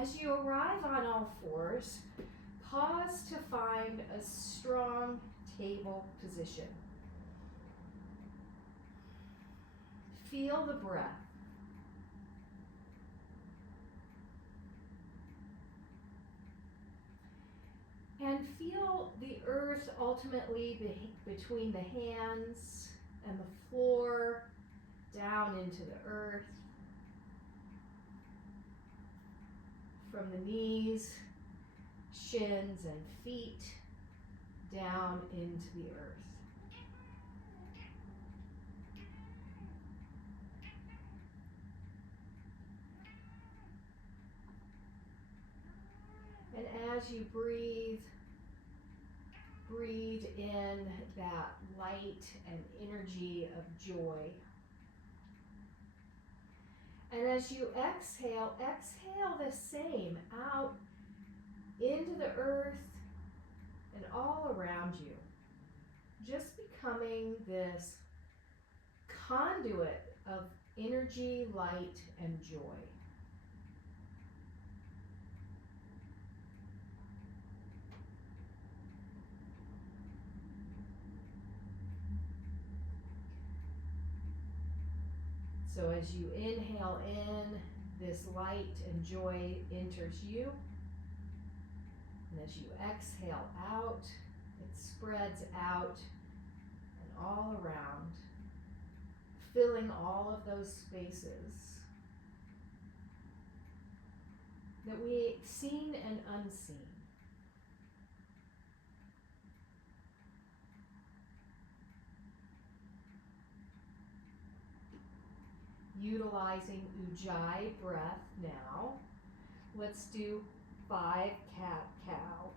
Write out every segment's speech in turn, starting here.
As you arrive on all fours, pause to find a strong table position. Feel the breath. And feel the earth ultimately between the hands and the floor, down into the earth. From the knees, shins, and feet, down into the earth. And as you breathe, breathe in that light and energy of joy. And as you exhale, exhale the same out into the earth and all around you. Just becoming this conduit of energy, light, and joy. So as you inhale in, this light and joy enters you. And as you exhale out, it spreads out and all around, filling all of those spaces that we've seen and unseen. Utilizing Ujjayi breath now. Let's do 5 cat-cow.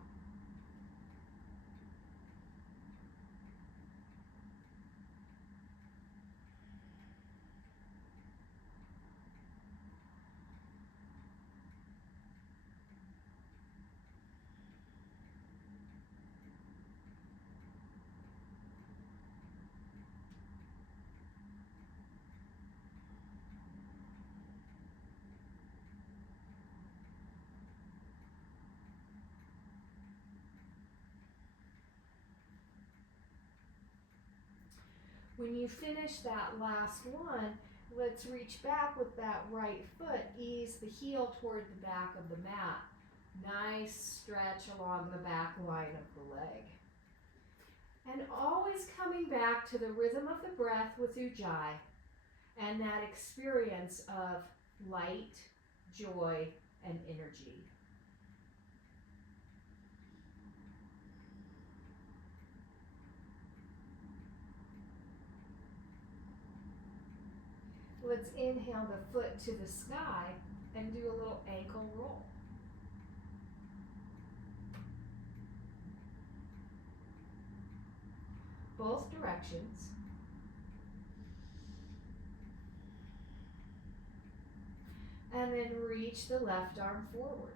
When you finish that last one, let's reach back with that right foot. Ease the heel toward the back of the mat. Nice stretch along the back line of the leg. And always coming back to the rhythm of the breath with Ujjayi and that experience of light, joy, and energy. Let's inhale the foot to the sky and do a little ankle roll. Both directions. And then reach the left arm forward.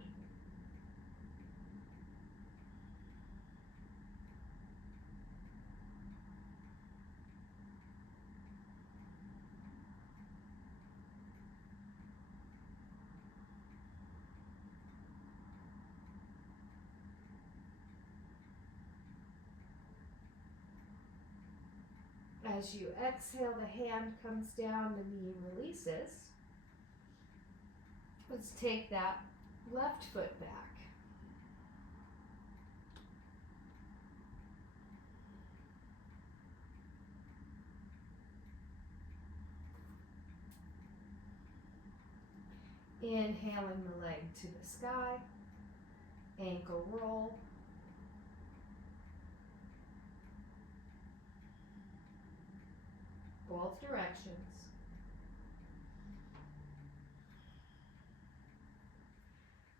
As you exhale, the hand comes down, the knee releases. Let's take that left foot back. Inhaling the leg to the sky, ankle roll. Both directions.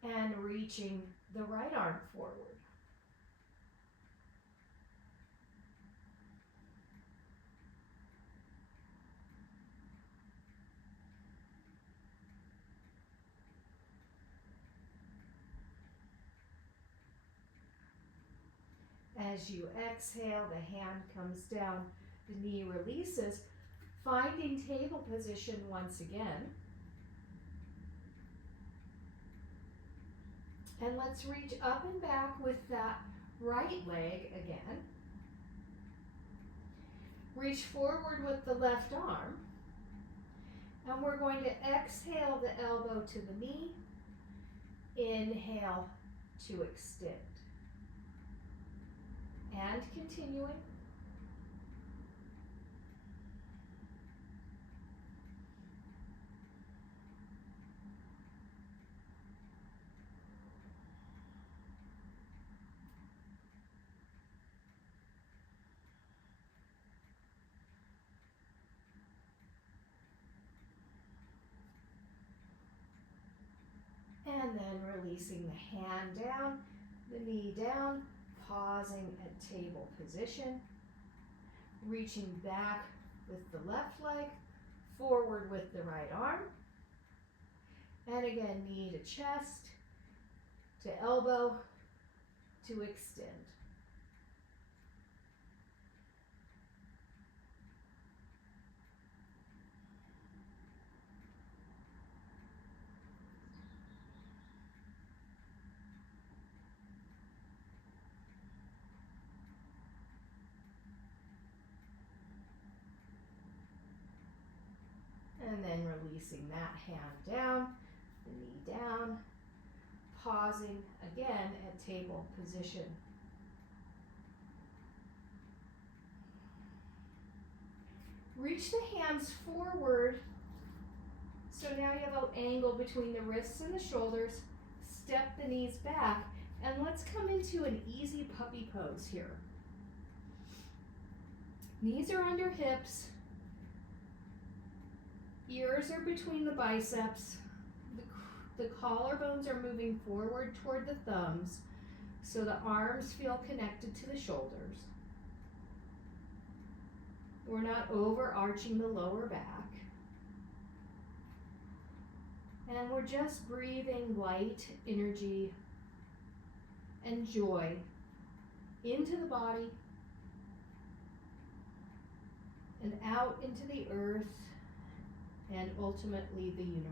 And reaching the right arm forward. As you exhale, the hand comes down, the knee releases, finding table position once again. And let's reach up and back with that right leg again. Reach forward with the left arm. And we're going to exhale the elbow to the knee. Inhale to extend. And continuing. And then releasing the hand down, the knee down, pausing at table position, reaching back with the left leg, forward with the right arm, and again, knee to chest, to elbow, to extend. And then releasing that hand down, the knee down, pausing again at table position. Reach the hands forward. So now you have an angle between the wrists and the shoulders. Step the knees back, and let's come into an easy puppy pose here. Knees are under hips. Ears are between the biceps. The collarbones are moving forward toward the thumbs, so the arms feel connected to the shoulders. We're not overarching the lower back. And we're just breathing light energy and joy into the body and out into the earth and ultimately the universe.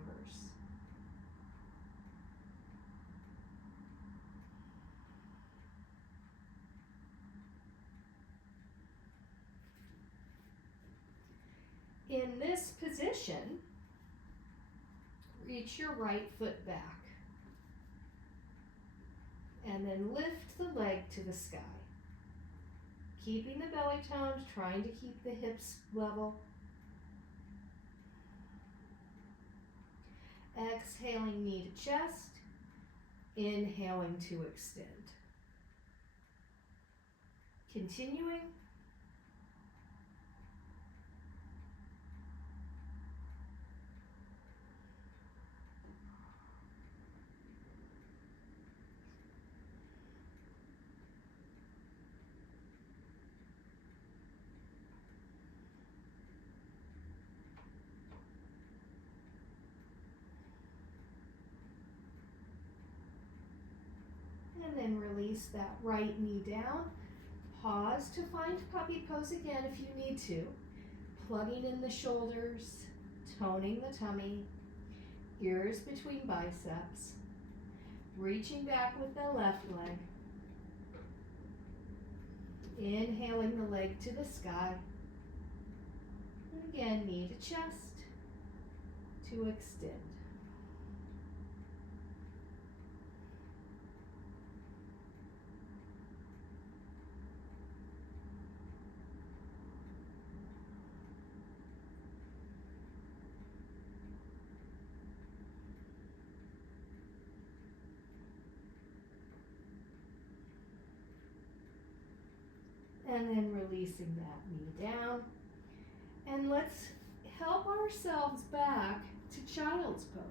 In this position, reach your right foot back and then lift the leg to the sky. Keeping the belly toned, trying to keep the hips level. Exhaling knee to chest, inhaling to extend. Continuing. And then release that right knee down. Pause to find puppy pose again if you need to. Plugging in the shoulders, toning the tummy, ears between biceps. Reaching back with the left leg. Inhaling the leg to the sky. And again, knee to chest to extend. And then releasing that knee down. And let's help ourselves back to child's pose.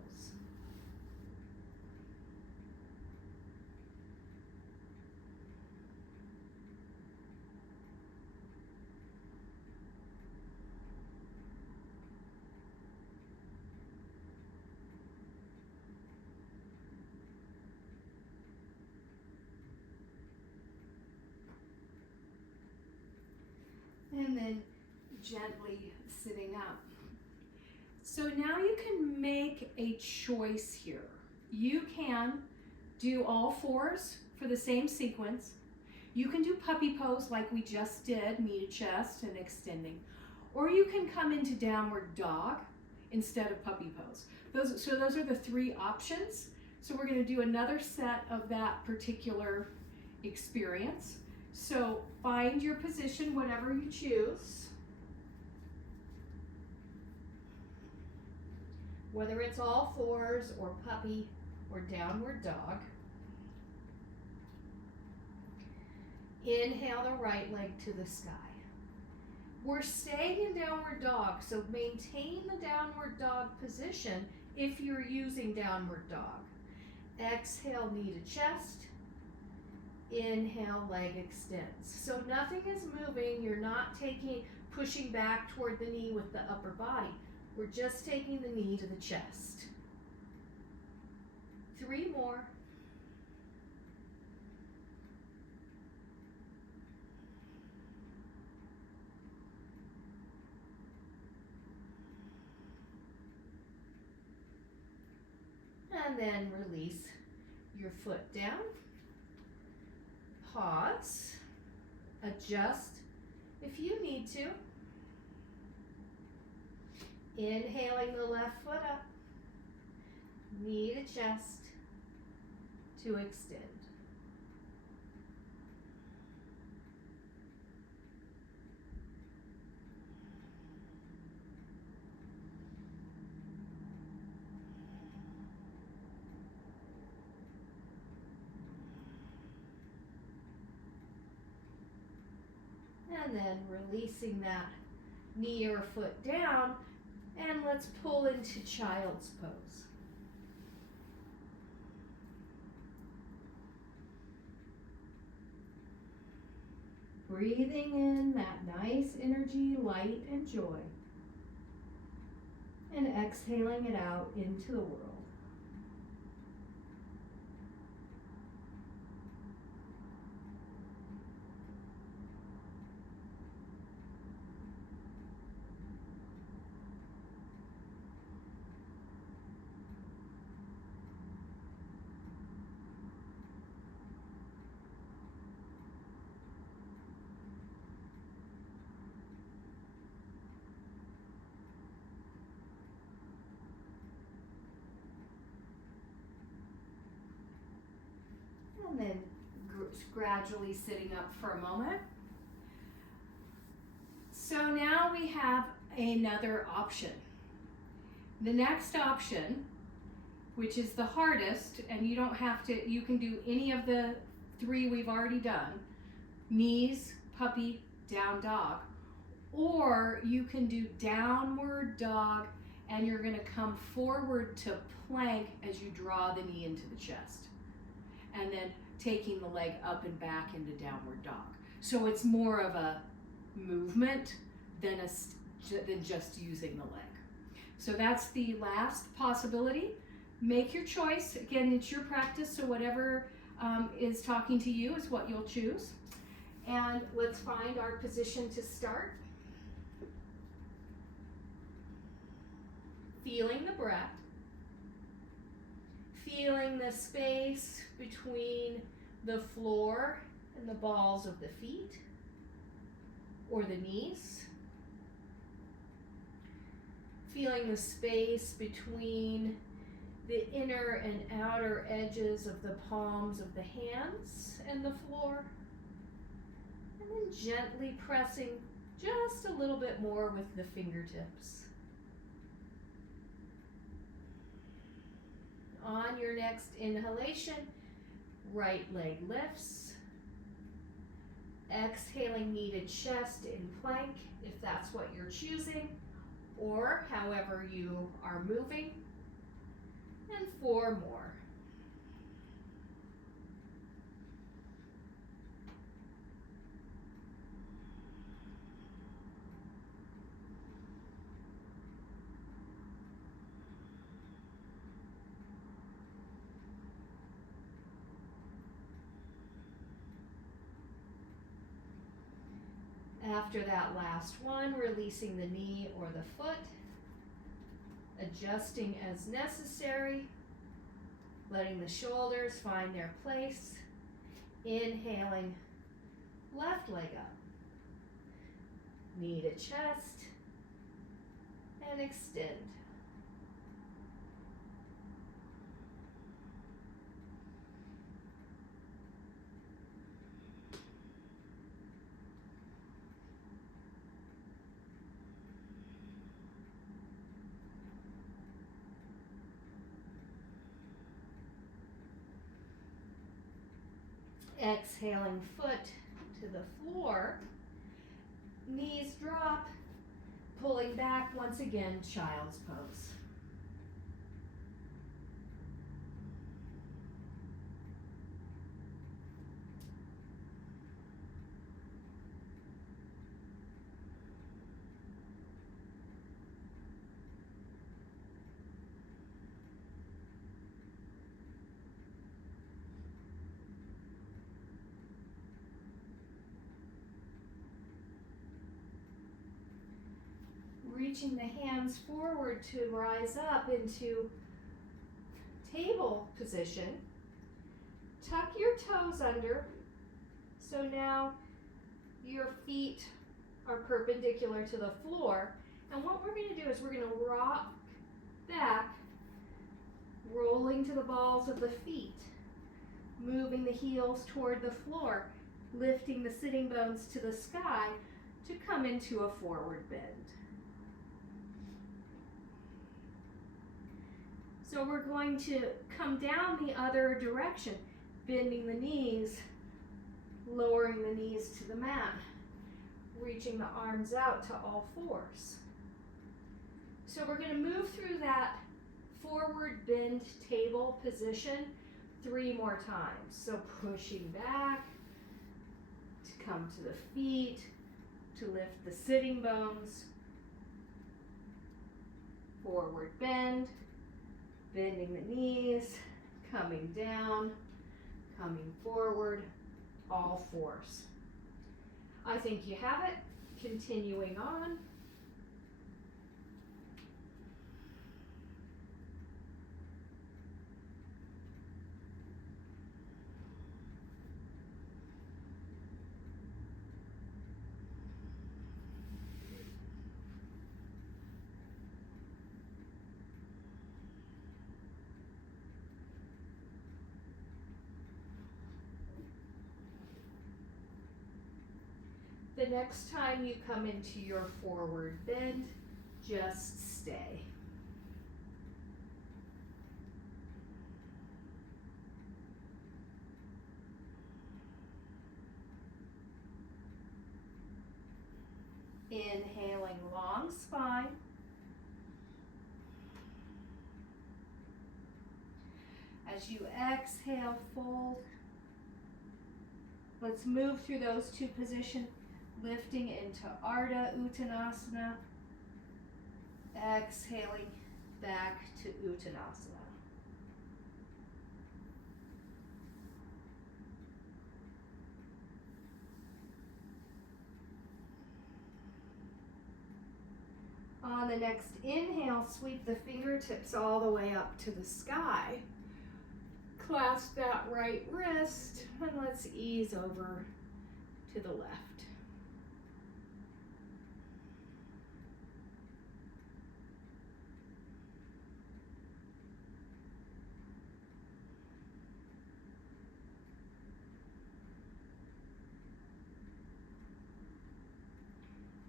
And then gently sitting up. So now you can make a choice here. You can do all fours for the same sequence. You can do puppy pose like we just did, knee to chest and extending. Or you can come into downward dog instead of puppy pose. So those are the three options. So we're going to do another set of that particular experience. So find your position, whatever you choose. Whether it's all fours or puppy or downward dog. Inhale the right leg to the sky. We're staying in downward dog, so maintain the downward dog position if you're using downward dog. Exhale, knee to chest. Inhale, leg extends. So nothing is moving. You're not pushing back toward the knee with the upper body. We're just taking the knee to the chest. 3 more. And then release your foot down. Pause. Adjust if you need to. Inhaling the left foot up. Knee to chest to extend. And then releasing that knee or foot down, and let's pull into child's pose. Breathing in that nice energy, light, and joy, and exhaling it out into the world. And then gradually sitting up for a moment. So now we have another option. The next option, which is the hardest, and you don't have to, you can do any of the 3 we've already done, knees, puppy, down dog, or you can do downward dog and you're going to come forward to plank as you draw the knee into the chest. And then taking the leg up and back into downward dog. So it's more of a movement than just using the leg. So that's the last possibility. Make your choice. Again, it's your practice, so whatever is talking to you is what you'll choose. And let's find our position to start. Feeling the breath. Feeling the space between the floor and the balls of the feet or the knees. Feeling the space between the inner and outer edges of the palms of the hands and the floor. And then gently pressing just a little bit more with the fingertips. On your next inhalation, right leg lifts. Exhaling, knee to chest in plank, if that's what you're choosing, or however you are moving. And 4 more. After that last one, releasing the knee or the foot, adjusting as necessary, letting the shoulders find their place. Inhaling, left leg up. Knee to chest, and extend. Exhaling, foot to the floor, knees drop, pulling back once again, child's pose. Reaching the hands forward to rise up into table position. Tuck your toes under. So now your feet are perpendicular to the floor. And what we're going to do is we're going to rock back, rolling to the balls of the feet, moving the heels toward the floor, lifting the sitting bones to the sky to come into a forward bend. So we're going to come down the other direction, bending the knees, lowering the knees to the mat, reaching the arms out to all fours. So we're going to move through that forward bend table position 3 more times. So pushing back to come to the feet, to lift the sitting bones, forward bend, bending the knees, coming down, coming forward, all fours. I think you have it. Continuing on. The next time you come into your forward bend, just stay. Inhaling, long spine. As you exhale, fold. Let's move through those 2 positions. Lifting into Ardha Uttanasana, exhaling back to Uttanasana. On the next inhale, sweep the fingertips all the way up to the sky. Clasp that right wrist, and let's ease over to the left.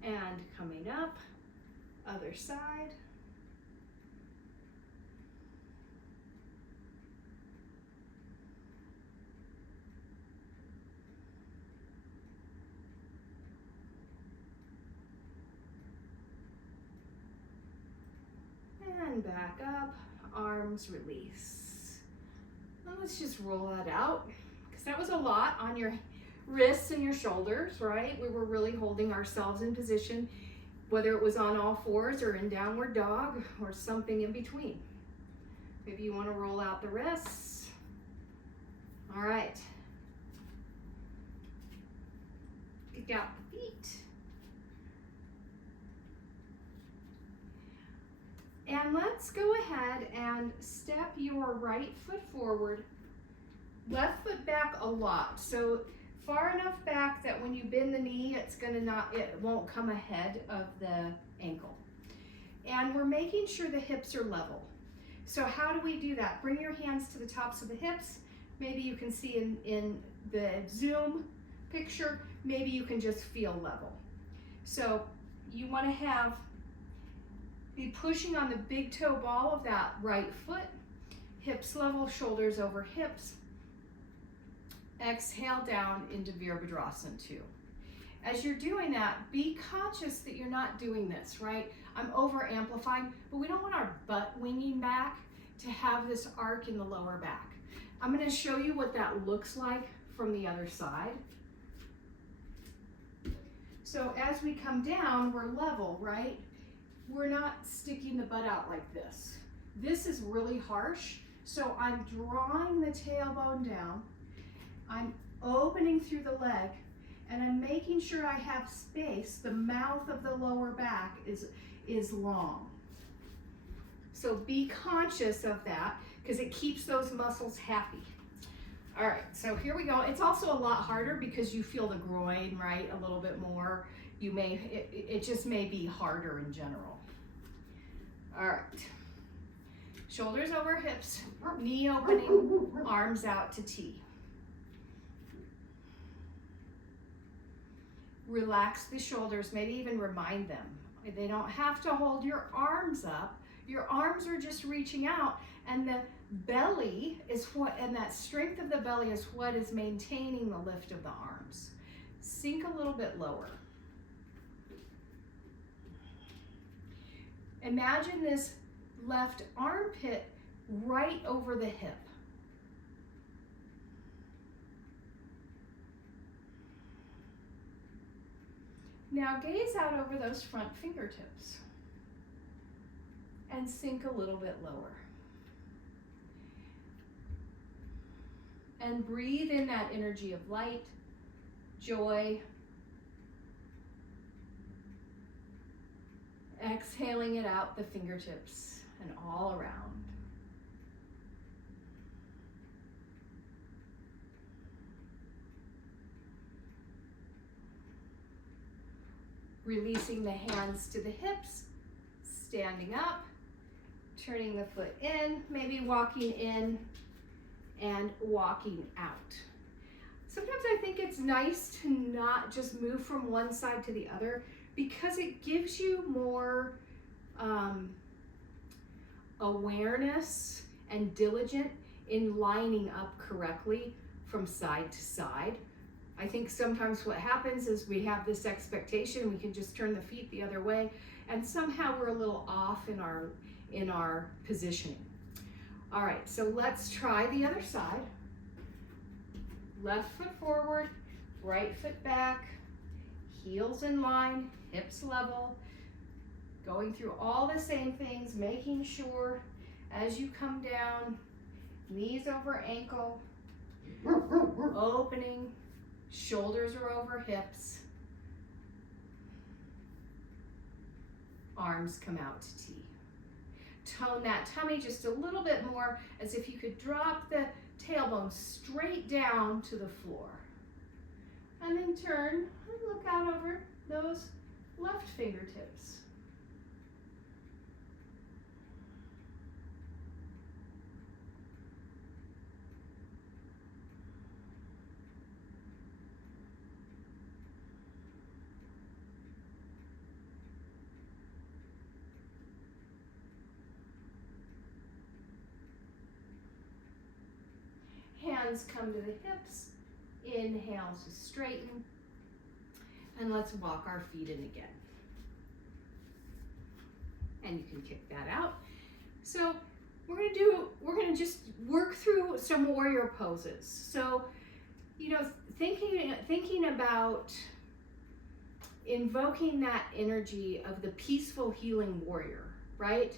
And coming up, other side. And back up, arms release. And let's just roll that out, because that was a lot on your wrists and your shoulders, right? We were really holding ourselves in position, whether it was on all fours or in downward dog or something in between. Maybe you want to roll out the wrists. All right. Kick out the feet. And let's go ahead and step your right foot forward, left foot back a lot. So far enough back that when you bend the knee, it won't come ahead of the ankle. And we're making sure the hips are level. So how do we do that? Bring your hands to the tops of the hips. Maybe you can see in the Zoom picture, maybe you can just feel level. So you want to be pushing on the big toe ball of that right foot, hips level, shoulders over hips. Exhale down into Virabhadrasana 2. As you're doing that, be conscious that you're not doing this, right? I'm over amplifying, but we don't want our butt winging back to have this arc in the lower back. I'm going to show you what that looks like from the other side. So as we come down, we're level, right? We're not sticking the butt out like this. This is really harsh, so I'm drawing the tailbone down. I'm opening through the leg, and I'm making sure I have space. The mouth of the lower back is long. So be conscious of that because it keeps those muscles happy. All right, so here we go. It's also a lot harder because you feel the groin, right, a little bit more. It just may be harder in general. All right, shoulders over hips, knee opening, arms out to T. Relax the shoulders, maybe even remind them. They don't have to hold your arms up. Your arms are just reaching out, and the belly is and that strength of the belly is what is maintaining the lift of the arms. Sink a little bit lower. Imagine this left armpit right over the hip. Now gaze out over those front fingertips and sink a little bit lower. And breathe in that energy of light, joy. Exhaling it out the fingertips and all around. Releasing the hands to the hips, standing up, turning the foot in, maybe walking in and walking out. Sometimes I think it's nice to not just move from one side to the other because it gives you more awareness and diligent in lining up correctly from side to side. I think sometimes what happens is we have this expectation, we can just turn the feet the other way, and somehow we're a little off in our positioning. All right, so let's try the other side. Left foot forward, right foot back, heels in line, hips level, going through all the same things, making sure as you come down, knees over ankle, opening, shoulders are over hips, arms come out to T. Tone that tummy just a little bit more as if you could drop the tailbone straight down to the floor. And then turn and look out over those left fingertips. Hands come to the hips, inhale to straighten, and let's walk our feet in again. And you can kick that out. So we're gonna just work through some warrior poses. So, thinking about invoking that energy of the peaceful healing warrior, right?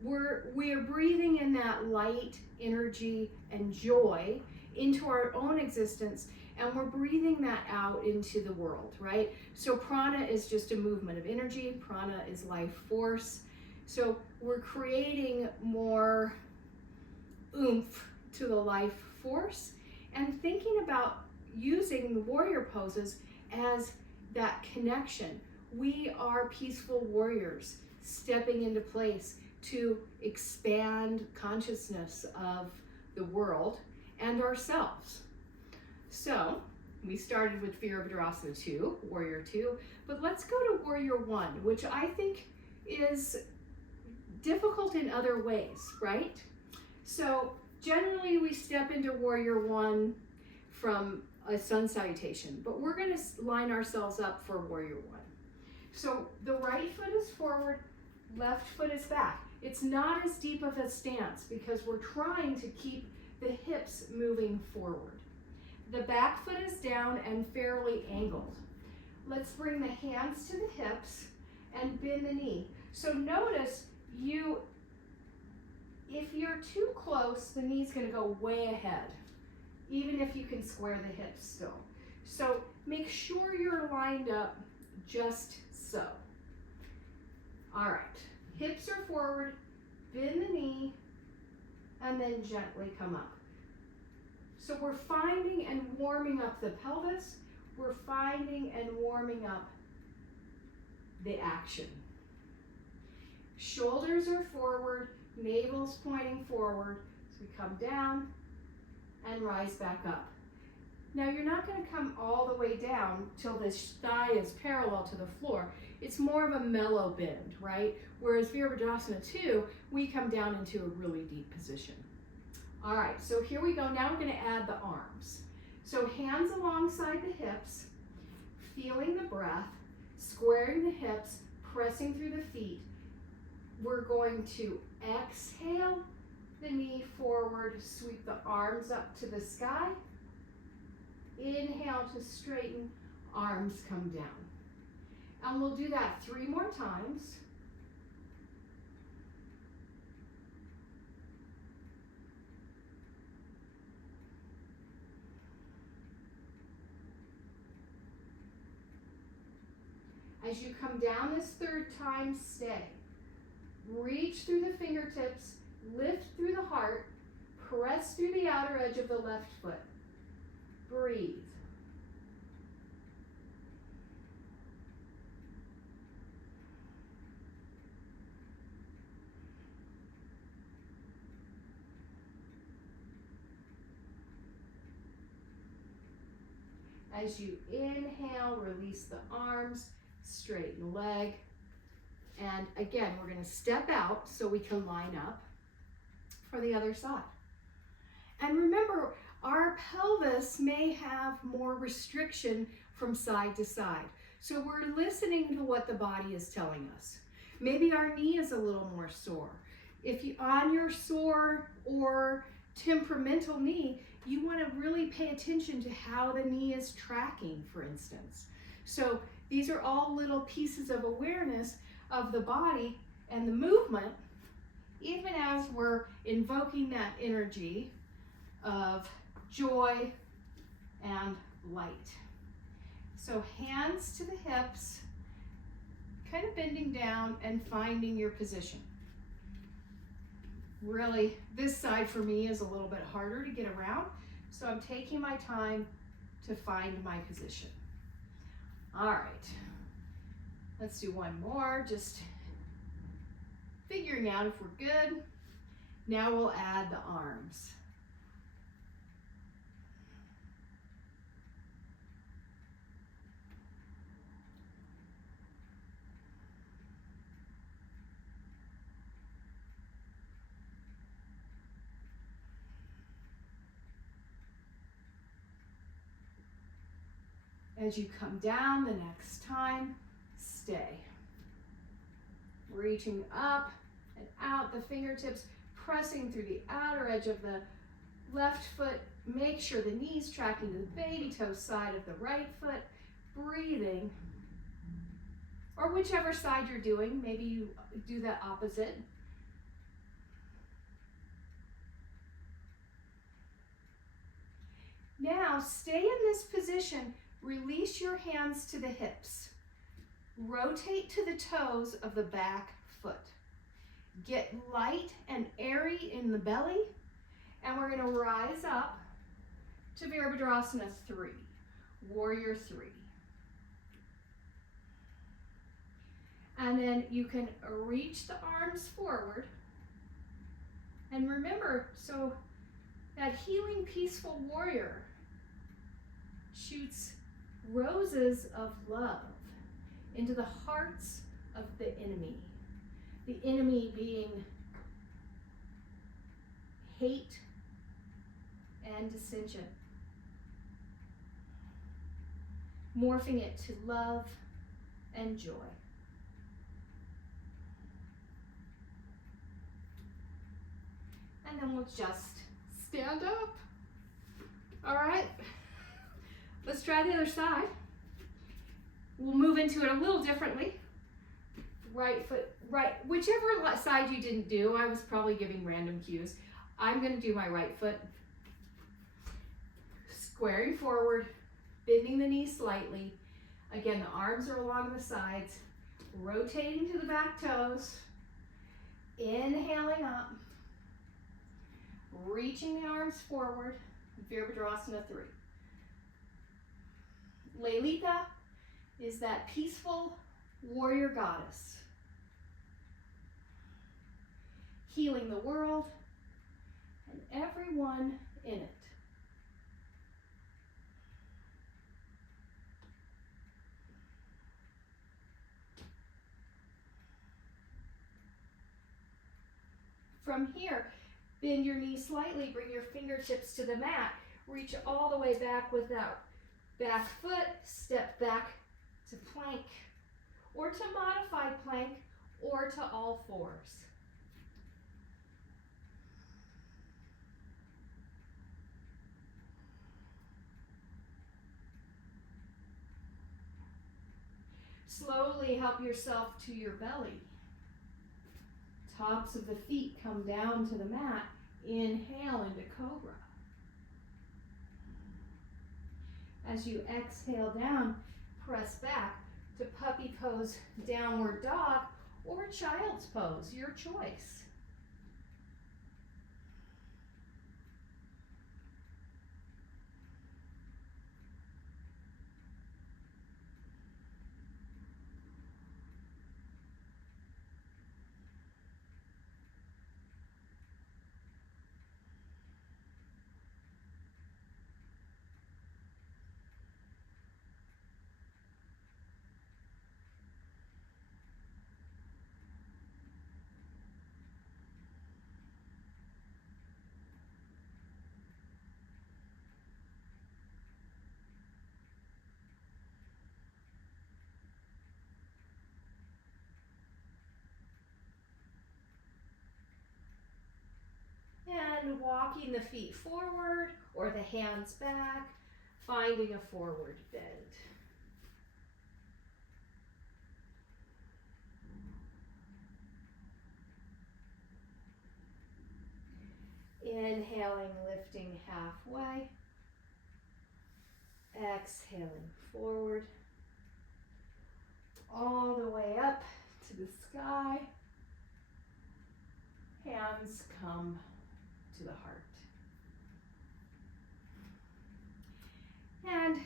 We are breathing in that light, energy, and joy into our own existence, and we're breathing that out into the world, right? So prana is just a movement of energy. Prana is life force. So we're creating more oomph to the life force and thinking about using the warrior poses as that connection. We are peaceful warriors stepping into place to expand consciousness of the world and ourselves. So we started with Virabhadrasana 2, Warrior 2, but let's go to Warrior 1, which I think is difficult in other ways, right? So generally we step into Warrior 1 from a sun salutation, but we're going to line ourselves up for Warrior 1. So the right foot is forward, left foot is back. It's not as deep of a stance because we're trying to keep the hips moving forward. The back foot is down and fairly angled. Let's bring the hands to the hips and bend the knee. So notice if you're too close, the knee's going to go way ahead, even if you can square the hips still. So make sure you're lined up just so. All right, hips are forward, bend the knee, and then gently come up. So we're finding and warming up the pelvis. We're finding and warming up the action. Shoulders are forward, navel's pointing forward. So we come down and rise back up. Now you're not going to come all the way down till this thigh is parallel to the floor. It's more of a mellow bend, right? Whereas Virabhadrasana 2, we come down into a really deep position. All right, so here we go. Now we're going to add the arms. So hands alongside the hips, feeling the breath, squaring the hips, pressing through the feet. We're going to exhale the knee forward, sweep the arms up to the sky. Inhale to straighten, arms come down. And we'll do that 3 more times. As you come down this 3rd time, stay. Reach through the fingertips, lift through the heart, press through the outer edge of the left foot. Breathe. As you inhale, release the arms, straighten leg. And again, we're going to step out so we can line up for the other side. And remember, our pelvis may have more restriction from side to side. So we're listening to what the body is telling us. Maybe our knee is a little more sore. If you on your sore or temperamental knee, you want to really pay attention to how the knee is tracking, for instance. So these are all little pieces of awareness of the body and the movement, even as we're invoking that energy of joy and light. So hands to the hips, kind of bending down and finding your position. Really, this side for me is a little bit harder to get around, so I'm taking my time to find my position. All right, let's do one more, just figuring out if we're good. Now we'll add the arms. As you come down the next time, stay. Reaching up and out the fingertips, pressing through the outer edge of the left foot. Make sure the knee's tracking to the baby toe side of the right foot. Breathing. Or whichever side you're doing, maybe you do the opposite. Now, stay in this position. Release your hands to the hips. Rotate to the toes of the back foot. Get light and airy in the belly, and we're gonna rise up to Virabhadrasana 3, Warrior 3. And then you can reach the arms forward. And remember, so that healing, peaceful warrior shoots roses of love into the hearts of the enemy. The enemy being hate and dissension. Morphing it to love and joy. And then we'll just stand up. All right, let's try the other side. We'll move into it a little differently. Right foot, right, whichever side you didn't do, I was probably giving random cues. I'm gonna do my right foot. Squaring forward, bending the knee slightly. Again, the arms are along the sides, rotating to the back toes, inhaling up, reaching the arms forward, Virabhadrasana 3. Lalita is that peaceful warrior goddess, healing the world and everyone in it. From here, bend your knees slightly, bring your fingertips to the mat, reach all the way back with that back foot, step back to plank, or to modified plank, or to all fours. Slowly help yourself to your belly. Tops of the feet come down to the mat. Inhale into Cobra. As you exhale down, press back to Puppy Pose, Downward Dog, or Child's Pose, your choice. And walking the feet forward or the hands back, finding a forward bend. Inhaling, lifting halfway. Exhaling forward. All the way up to the sky. Hands come to the heart. And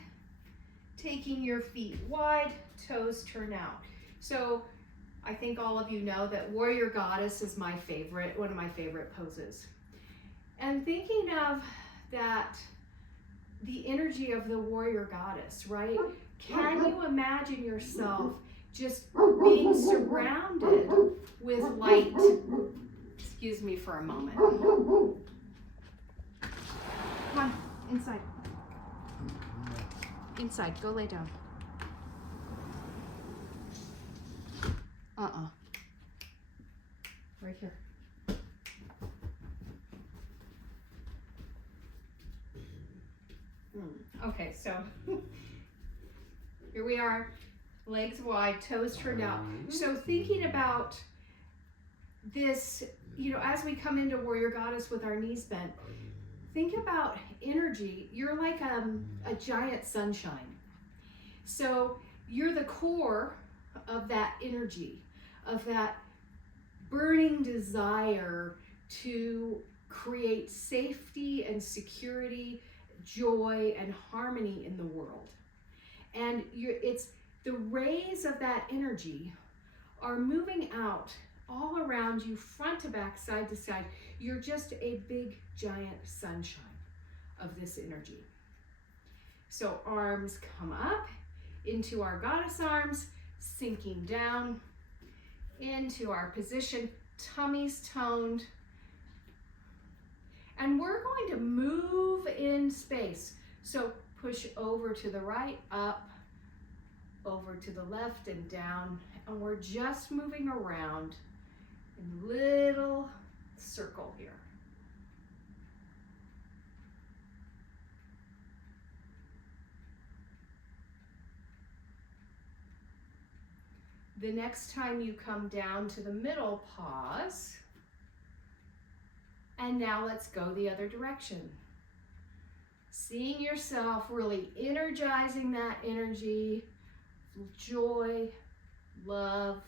taking your feet wide, toes turn out. So I think all of you know that Warrior Goddess is my favorite, one of my favorite poses. And thinking of that, the energy of the Warrior Goddess, right? Can you imagine yourself just being surrounded with light? Excuse me for a moment. Come on, inside. Inside, go lay down. Right here. Okay, so here we are, legs wide, toes turned out. So thinking about this, you know, as we come into Warrior Goddess with our knees bent, think about energy. You're like a giant sunshine. So you're the core of that energy, of that burning desire to create safety and security, joy and harmony in the world. And it's the rays of that energy are moving out all around you, front to back, side to side. You're just a big, giant sunshine of this energy. So arms come up into our goddess arms, sinking down into our position, tummies toned. And we're going to move in space. So push over to the right, up, over to the left and down. And we're just moving around in a little circle here. The next time you come down to the middle, pause. And now let's go the other direction. Seeing yourself really energizing that energy, joy, love,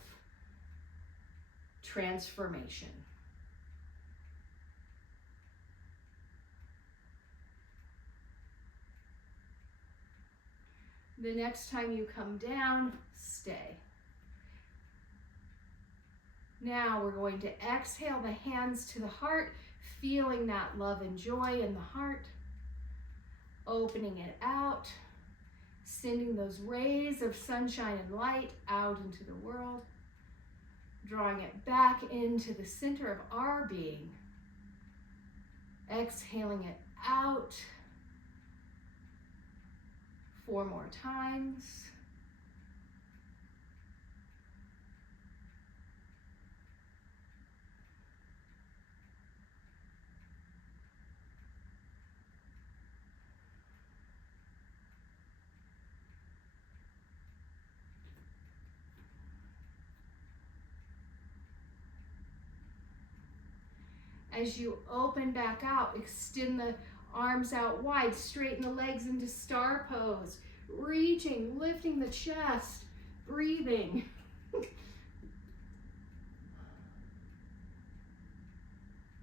transformation. The next time you come down, stay. Now we're going to exhale the hands to the heart, feeling that love and joy in the heart, opening it out, sending those rays of sunshine and light out into the world, drawing it back into the center of our being, exhaling it out 4 more times. As you open back out, extend the arms out wide, straighten the legs into star pose, reaching, lifting the chest, breathing.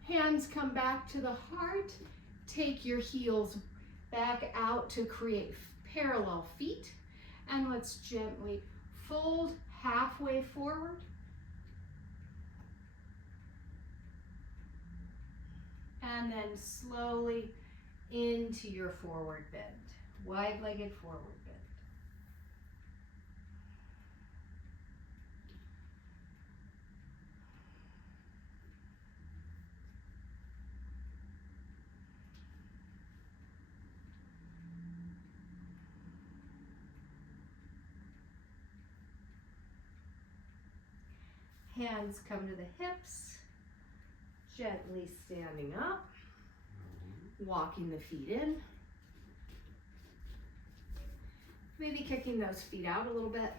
Hands come back to the heart. Take your heels back out to create parallel feet. And let's gently fold halfway forward. And then slowly into your forward bend, wide-legged forward bend. Hands come to the hips, gently standing up, walking the feet in. Maybe kicking those feet out a little bit.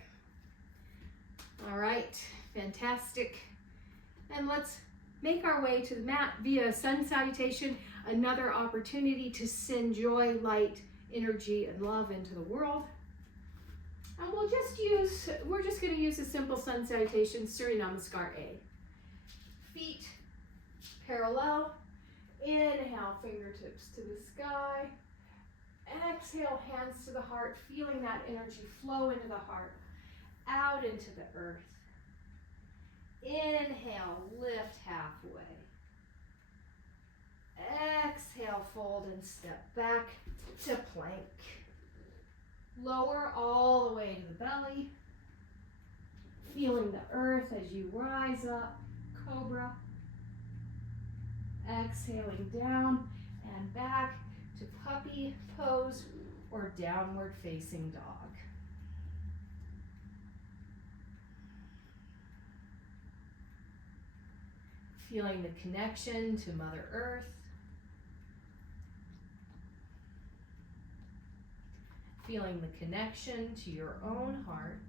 All right, fantastic. And let's make our way to the mat via sun salutation, another opportunity to send joy, light, energy, and love into the world. And we're just gonna use a simple sun salutation, Surya Namaskar A. Feet parallel, inhale, fingertips to the sky. Exhale, hands to the heart, feeling that energy flow into the heart, out into the earth. Inhale, lift halfway. Exhale, fold and step back to plank. Lower all the way to the belly. Feeling the earth as you rise up, cobra. Exhaling down and back to puppy pose or downward facing dog. Feeling the connection to Mother Earth. Feeling the connection to your own heart.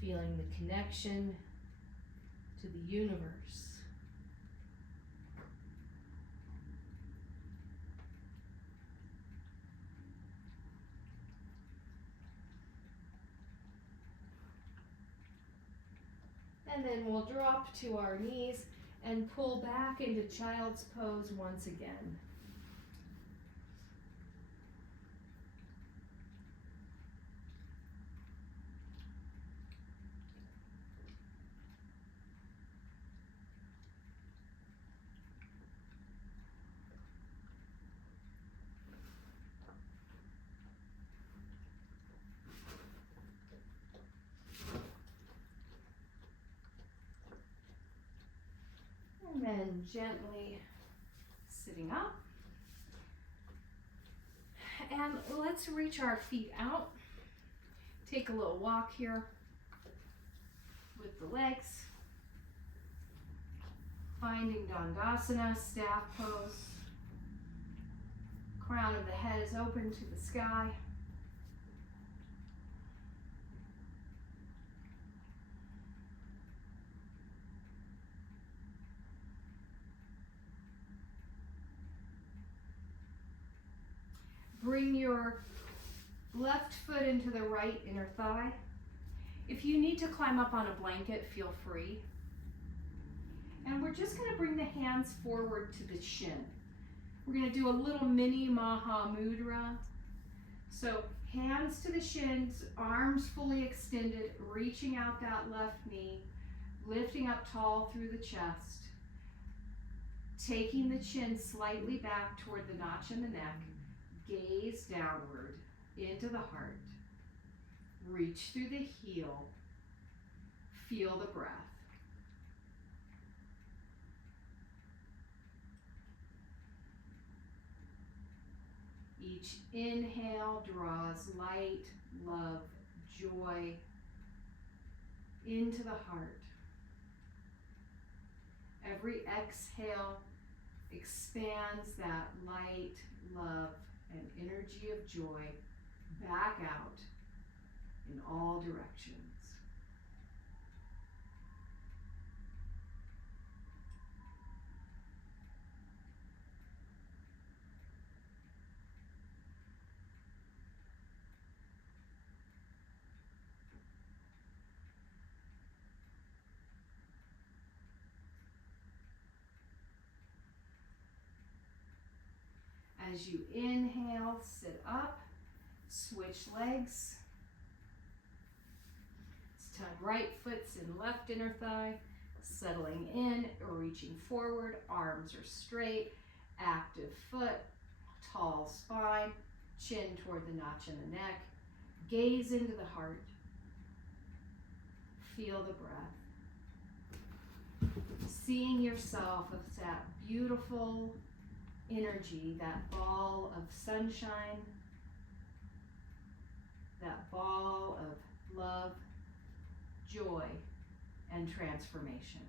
Feeling the connection to the universe. And then we'll drop to our knees and pull back into child's pose once again. And then gently sitting up. And let's reach our feet out. Take a little walk here with the legs. Finding Dandasana, staff pose. Crown of the head is open to the sky. Bring your left foot into the right inner thigh. If you need to climb up on a blanket, feel free. And we're just going to bring the hands forward to the shin. We're going to do a little mini Maha Mudra. So hands to the shins, arms fully extended, reaching out that left knee, lifting up tall through the chest, taking the chin slightly back toward the notch in the neck. Gaze downward into the heart. Reach through the heel. Feel the breath. Each inhale draws light, love, joy into the heart. Every exhale expands that light, love, and energy of joy back out in all directions. As you inhale, sit up, switch legs. This time right foot's in left inner thigh, settling in, reaching forward, arms are straight, active foot, tall spine, chin toward the notch in the neck, gaze into the heart, feel the breath. Seeing yourself as that beautiful energy, that ball of sunshine, that ball of love, joy, and transformation.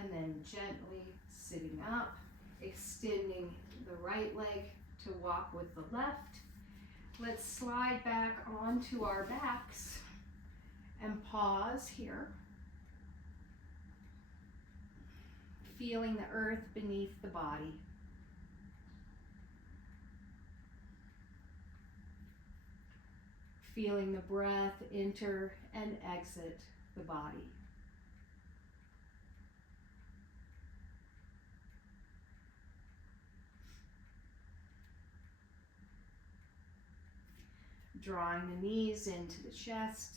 And then gently sitting up, extending the right leg to walk with the left. Let's slide back onto our backs and pause here. Feeling the earth beneath the body. Feeling the breath enter and exit the body. Drawing the knees into the chest.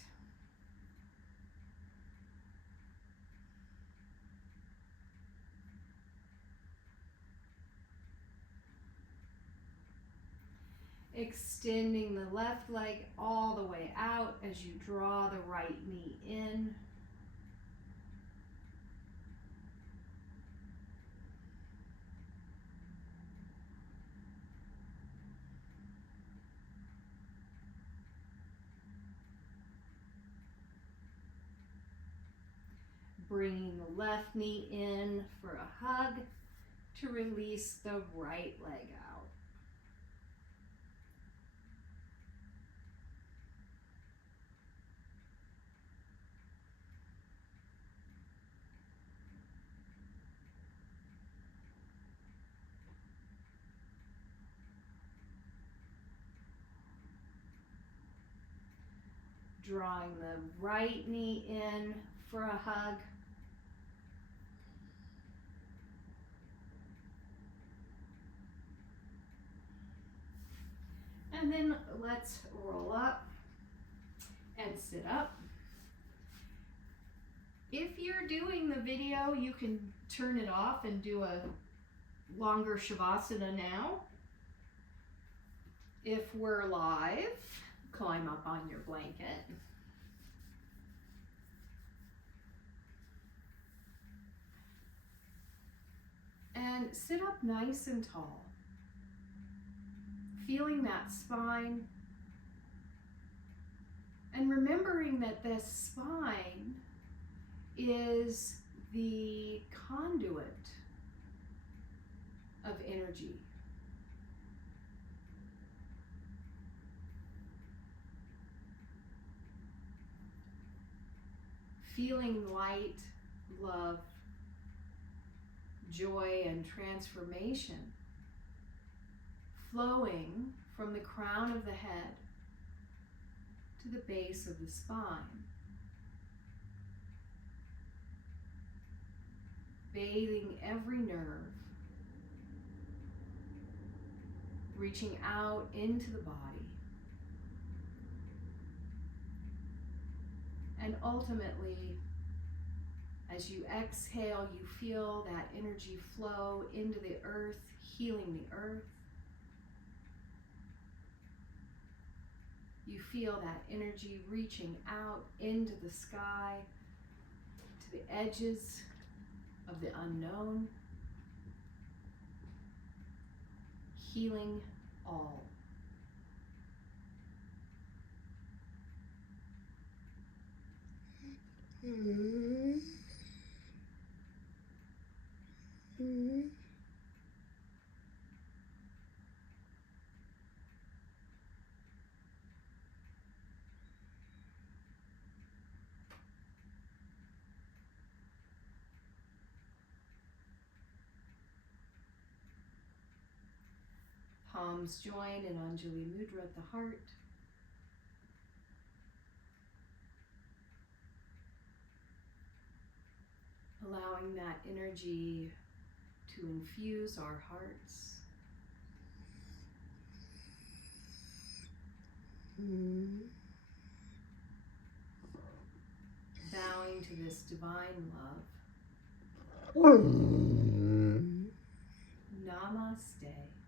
Extending the left leg all the way out as you draw the right knee in. Bringing the left knee in for a hug to release the right leg out. Drawing the right knee in for a hug. And then let's roll up and sit up. If you're doing the video, you can turn it off and do a longer Shavasana now. If we're live, climb up on your blanket. And sit up nice and tall. Feeling that spine. And remembering that this spine is the conduit of energy. Feeling light, love, joy, and transformation flowing from the crown of the head to the base of the spine. Bathing every nerve, reaching out into the body. And ultimately, as you exhale, you feel that energy flow into the earth, healing the earth. You feel that energy reaching out into the sky, to the edges of the unknown, healing all. Palms join in Anjali Mudra at the heart. Allowing that energy to infuse our hearts. Bowing to this divine love. Namaste.